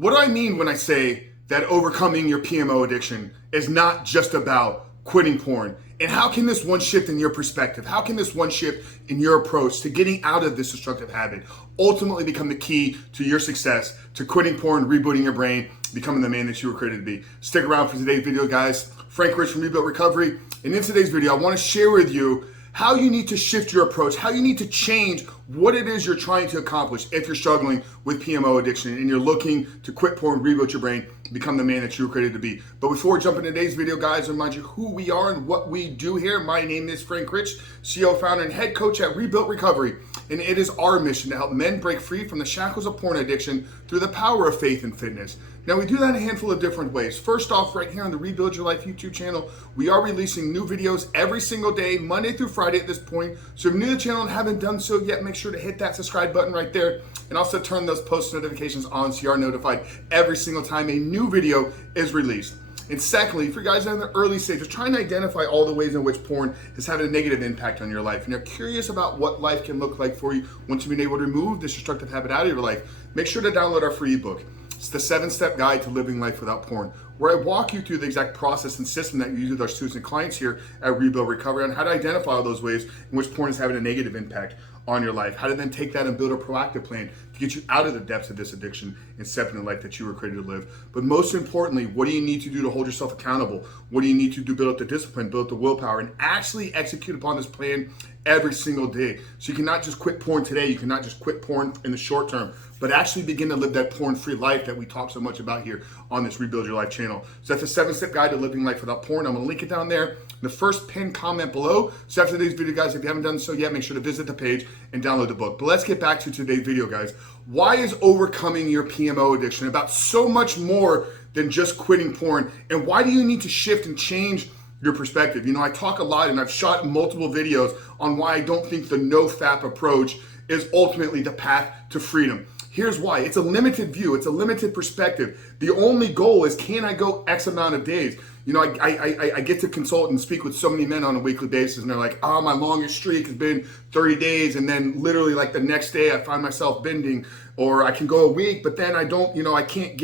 What do I mean when I say that overcoming your PMO addiction is not just about quitting porn? And how can this one shift in your perspective, how can this one shift in your approach to getting out of this destructive habit ultimately become the key to your success, to quitting porn, rebooting your brain, becoming the man that you were created to be? Stick around for today's video, guys. Frank Rich from Rebuilt Recovery. And in today's video, I want to share with you how you need to shift your approach, how you need to change what it is you're trying to accomplish if you're struggling with PMO addiction and you're looking to quit porn, reboot your brain, become the man that you were created to be. But before we jump into today's video, guys, I remind you who we are and what we do here. My name is Frank Rich, CEO, founder, and head coach at Rebuilt Recovery. And it is our mission to help men break free from the shackles of porn addiction through the power of faith and fitness. Now, we do that in a handful of different ways. First off, right here on the Rebuild Your Life YouTube channel, we are releasing new videos every single day, Monday through Friday at this point. So if you're new to the channel and haven't done so yet, make sure to hit that subscribe button right there and also turn those post notifications on so you are notified every single time a new video is released. And secondly, for you guys in the early stages, trying to identify all the ways in which porn is having a negative impact on your life, and you're curious about what life can look like for you once you've been able to remove this destructive habit out of your life, make sure to download our free ebook. It's the 7-step guide to living life without porn, where I walk you through the exact process and system that we use with our students and clients here at Rebuild Recovery on how to identify all those ways in which porn is having a negative impact on your life, how to then take that and build a proactive plan to get you out of the depths of this addiction and step into the life that you were created to live. But most importantly, what do you need to do to hold yourself accountable? What do you need to do to build up the discipline, build up the willpower, and actually execute upon this plan every single day? So you cannot just quit porn today, you cannot just quit porn in the short term, but actually begin to live that porn-free life that we talk so much about here on this Rebuild Your Life channel. So that's a 7-step guide to living life without porn. I'm gonna link it down there in the first pinned comment below. So after today's video, guys, if you haven't done so yet, make sure to visit the page and download the book. But let's get back to today's video, guys. Why is overcoming your PMO addiction about so much more than just quitting porn? And why do you need to shift and change your perspective? You know, I talk a lot and I've shot multiple videos on why I don't think the NoFap approach is ultimately the path to freedom. Here's why. It's a limited view. It's a limited perspective. The only goal is, can I go X amount of days? You know, I get to consult and speak with so many men on a weekly basis, and they're like, oh, my longest streak has been 30 days. And then literally like the next day I find myself binging, or I can go a week, but then I don't, you know, I can't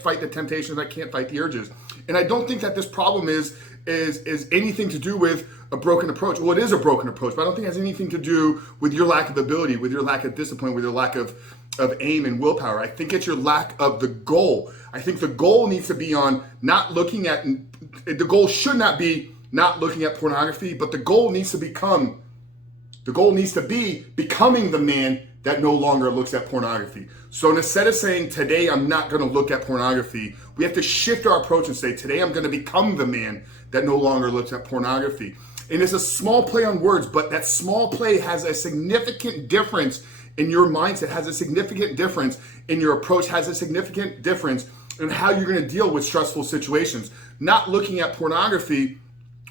fight the temptations. I can't fight the urges. And I don't think that this problem is anything to do with a broken approach. Well, it is a broken approach, but I don't think it has anything to do with your lack of ability, with your lack of discipline, with your lack of aim and willpower. I think it's your lack of the goal. I think the goal needs to be on not looking at, the goal should not be not looking at pornography, but the goal needs to be becoming the man that no longer looks at pornography. So instead of saying, today I'm not gonna look at pornography, we have to shift our approach and say, today I'm gonna become the man that no longer looks at pornography. And it's a small play on words, but that small play has a significant difference in your mindset, has a significant difference in your approach, has a significant difference in how you're gonna deal with stressful situations. Not looking at pornography,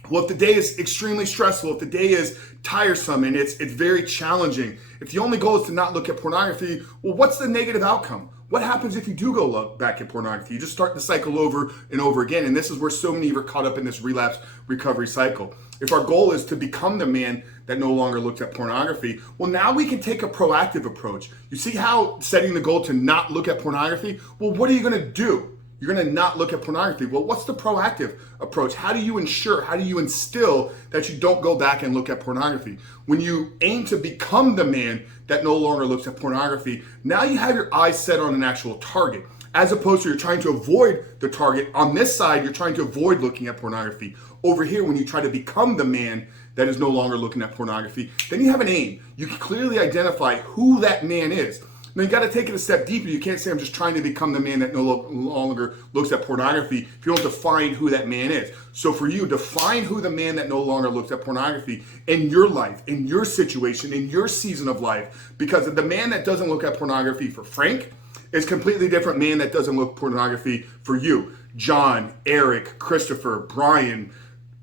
well, if the day is extremely stressful, if the day is tiresome and it's very challenging, if the only goal is to not look at pornography, well, what's the negative outcome? What happens if you do go look back at pornography? You just start the cycle over and over again. And this is where so many of you are caught up in this relapse recovery cycle. If our goal is to become the man that no longer looks at pornography, well, now we can take a proactive approach. You see how setting the goal to not look at pornography, well, what are you gonna do? You're gonna not look at pornography. Well, what's the proactive approach? How do you ensure, how do you instill that you don't go back and look at pornography? When you aim to become the man that no longer looks at pornography, now you have your eyes set on an actual target. As opposed to you're trying to avoid the target. On this side, you're trying to avoid looking at pornography. Over here, when you try to become the man that is no longer looking at pornography, then you have an aim. You can clearly identify who that man is. Now you got to take it a step deeper. You can't say I'm just trying to become the man that no longer looks at pornography if you don't define who that man is. So for you, define who the man that no longer looks at pornography in your life, in your situation, in your season of life. Because the man that doesn't look at pornography for Frank is completely different man that doesn't look at pornography for you. John, Eric, Christopher, Brian,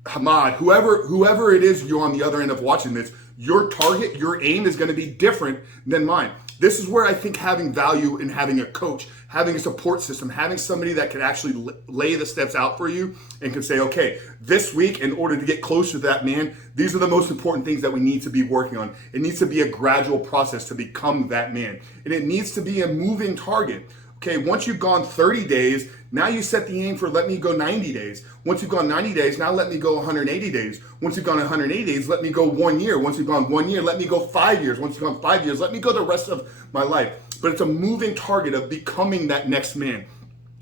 Hamad, whoever it is you on the other end of watching this, your target, your aim is going to be different than mine. This is where I think having value in having a coach, having a support system, having somebody that can actually lay the steps out for you and can say, okay, this week, in order to get closer to that man, these are the most important things that we need to be working on. It needs to be a gradual process to become that man. And it needs to be a moving target. Okay, once you've gone 30 days, now you set the aim for let me go 90 days. Once you've gone 90 days, now let me go 180 days. Once you've gone 180 days, let me go 1 year. Once you've gone 1 year, let me go 5 years. Once you've gone 5 years, let me go the rest of my life. But it's a moving target of becoming that next man.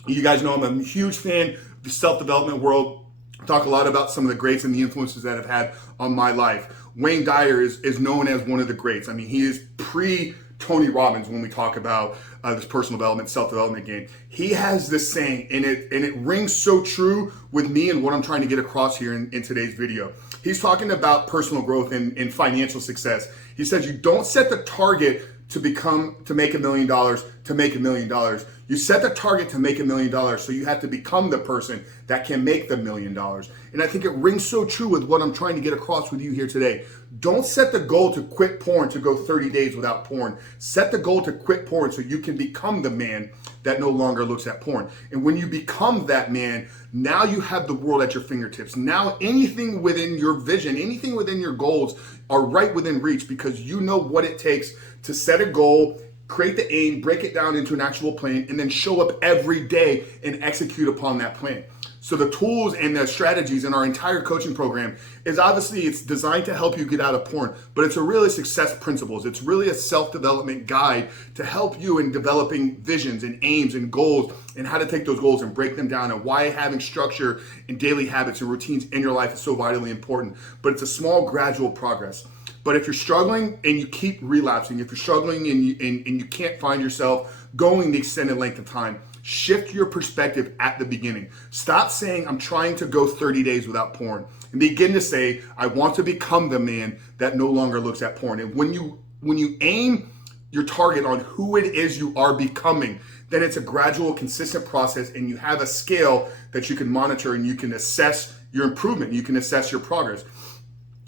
You guys know I'm a huge fan of the self-development world. I talk a lot about some of the greats and the influences that I've had on my life. Wayne Dyer is known as one of the greats. I mean, he is pre-Tony Robbins when we talk about this personal development, self-development game. He has this saying, and it rings so true with me and what I'm trying to get across here in today's video. He's talking about personal growth and financial success. He says you don't set the target to make $1 million to make $1 million. You set the target to make $1 million, so you have to become the person that can make the $1 million. And I think it rings so true with what I'm trying to get across with you here today. Don't set the goal to quit porn to go 30 days without porn. Set the goal to quit porn so you can become the man that no longer looks at porn. And when you become that man, now you have the world at your fingertips. Now anything within your vision, anything within your goals are right within reach because you know what it takes to set a goal, create the aim, break it down into an actual plan, and then show up every day and execute upon that plan. So the tools and the strategies in our entire coaching program is obviously it's designed to help you get out of porn, but it's a really success principles. It's really a self-development guide to help you in developing visions and aims and goals and how to take those goals and break them down and why having structure and daily habits and routines in your life is so vitally important. But it's a small gradual progress. But if you're struggling and you keep relapsing, if you're struggling and you can't find yourself going the extended length of time, shift your perspective at the beginning. Stop saying, I'm trying to go 30 days without porn, and begin to say, I want to become the man that no longer looks at porn. And when you aim your target on who it is you are becoming, then it's a gradual, consistent process, and you have a scale that you can monitor and you can assess your improvement. You can assess your progress.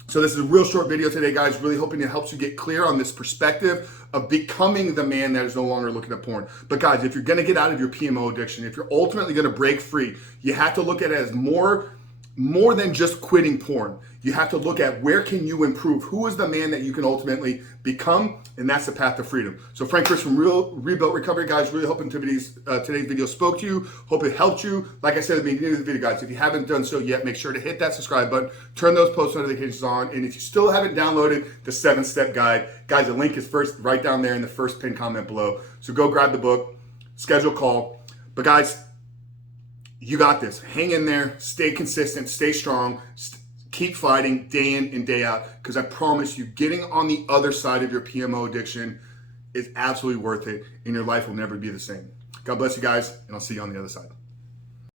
So this is a real short video today, guys. Really hoping it helps you get clear on this perspective of becoming the man that is no longer looking at porn. But guys, if you're gonna get out of your PMO addiction, if you're ultimately gonna break free, you have to look at it as more than just quitting porn. You have to look at where can you improve? Who is the man that you can ultimately become? And that's the path to freedom. So Frank Chris from Rebuilt Recovery, guys, really hoping today's video spoke to you. Hope it helped you. Like I said at the beginning of the video, guys, if you haven't done so yet, make sure to hit that subscribe button, turn those post notifications on. And if you still haven't downloaded the 7-step guide, guys, the link is right down there in the first pinned comment below. So go grab the book, schedule a call. But guys, you got this. Hang in there, stay consistent, stay strong, keep fighting day in and day out, because I promise you, getting on the other side of your PMO addiction is absolutely worth it, and your life will never be the same. God bless you guys, and I'll see you on the other side.